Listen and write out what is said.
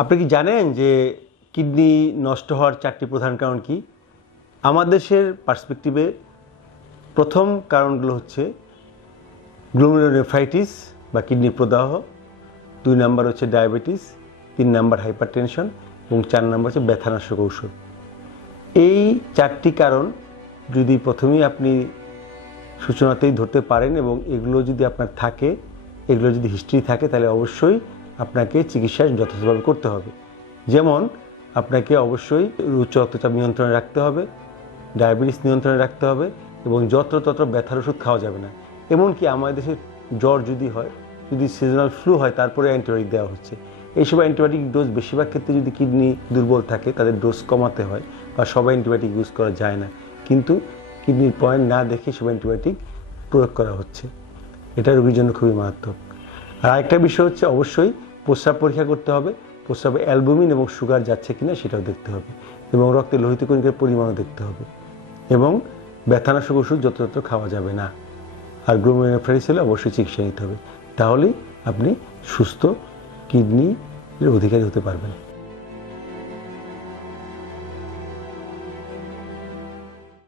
আপনি কি জানেন যে কিডনি নষ্ট হওয়ার 4টি প্রধান কারণ কি? আমার দেশের পার্সপেক্টিভে প্রথম কারণগুলো হচ্ছে গ্লোমেরুলোনেফ্রাইটিস বা কিডনি প্রদাহ, 2 নাম্বার হচ্ছে ডায়াবেটিস, 3 নাম্বার হাইপারটেনশন এবং 4 নাম্বার হচ্ছে ব্যথানাশক ঔষধ। এই 4টি কারণ যদি প্রথমেই আপনি সূচনাতেই ধরতে পারেন এবং এগুলো যদি আপনার থাকে, এগুলো যদি হিস্ট্রি থাকে, তাহলে অবশ্যই আপনাকে চিকিৎসা যথাযথভাবে করতে হবে। যেমন আপনাকে অবশ্যই উচ্চ রক্তচাপ নিয়ন্ত্রণে রাখতে হবে, ডায়াবেটিস নিয়ন্ত্রণে রাখতে হবে এবং যত্রতত্র ব্যথার ওষুধ খাওয়া যাবে না। এমনকি আমাদের দেশে জ্বর যদি হয়, যদি সিজনাল ফ্লু হয়, তারপরে অ্যান্টিবায়োটিক দেওয়া হচ্ছে। এইসব অ্যান্টিবায়োটিক ডোজ বেশিরভাগ ক্ষেত্রে যদি কিডনি দুর্বল থাকে তাদের ডোজ কমাতে হয়, বা সব অ্যান্টিবায়োটিক ইউজ করা যায় না, কিন্তু কিডনির পয়েন্ট না দেখে সব অ্যান্টিবায়োটিক প্রয়োগ করা হচ্ছে। এটা রোগীর জন্য খুবই মারাত্মক। আর আরেকটা বিষয় হচ্ছে অবশ্যই প্রস্রাব পরীক্ষা করতে হবে, প্রস্রাবে অ্যালবুমিন এবং সুগার যাচ্ছে কিনা সেটাও দেখতে হবে, এবং রক্তে লোহিত কণিকার পরিমাণও দেখতে হবে, এবং ব্যথানাশক ওষুধ যত্রতত্র খাওয়া যাবে না। আর গ্লোমেরুলোনেফ্রাইটিস হলে অবশ্যই চিকিৎসা নিতে হবে, তাহলেই আপনি সুস্থ কিডনির অধিকারী হতে পারবেন।